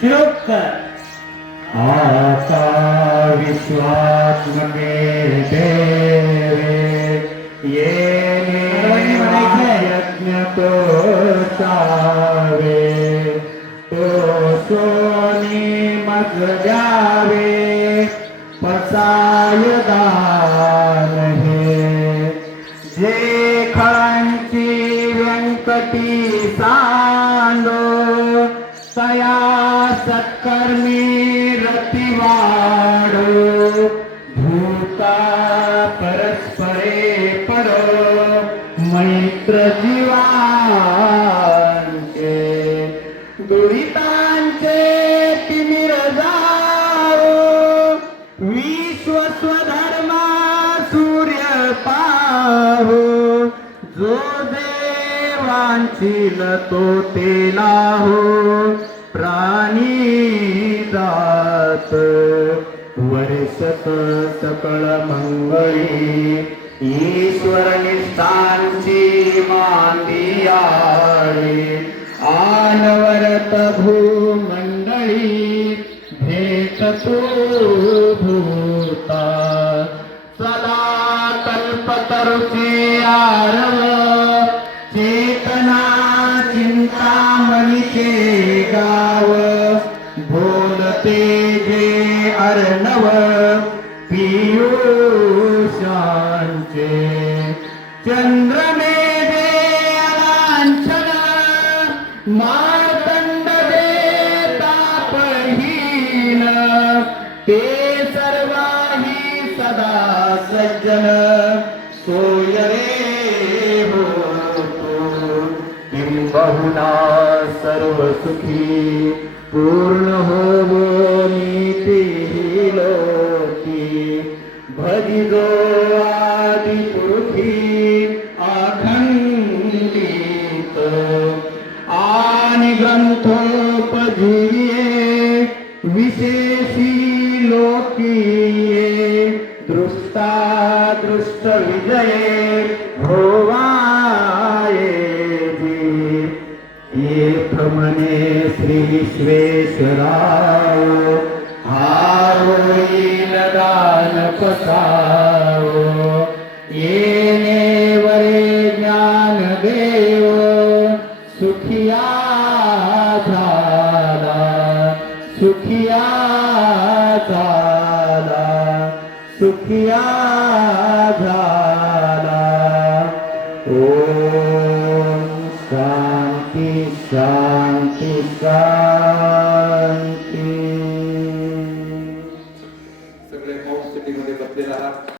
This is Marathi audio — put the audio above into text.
शिरोडकर. आता विश्वात्मके देवे येणे सर्वांनी म्हणायचंय. यज्ञ तो सावे तो सोनी मग द्यावे. पसाय दान हे. जे खळांची व्यंकटी सांडो. तया सत्कर्मी रतिवाडो भूता परस्परे परो मैत्र जीवांचे दुरितांचे तिमिर जाओ विश्व स्वधर्मा सूर्य पाहो जो देवांची तो तेला हो वर्षत सकळ मंगळी ईश्वर निष्ठांची मांदियाळी. आनवरत भूमंडळी भेट तो भूता सदा कल्पतरुची आरव अर्णव पियुषांचे. चंद्रमे देलांछन मार्तंड देतापहीन ते सर्वाही सदा सज्जन सोय रे होतो. किंबहुना सर्व सुखी पूर्ण होवो भजिजो आदि पुरुषी अखंडित आणि ग्रंथोपजीये विशेषी लोकीये दृष्टा दृष्ट विजये भोवाये जी तीर्थ श्री विश्वेश्वराव पसावो येणे वरे ज्ञान देव सुखिया झाला. सुखिया झाला. सुखिया झाला. ओम शांती शांती शांती.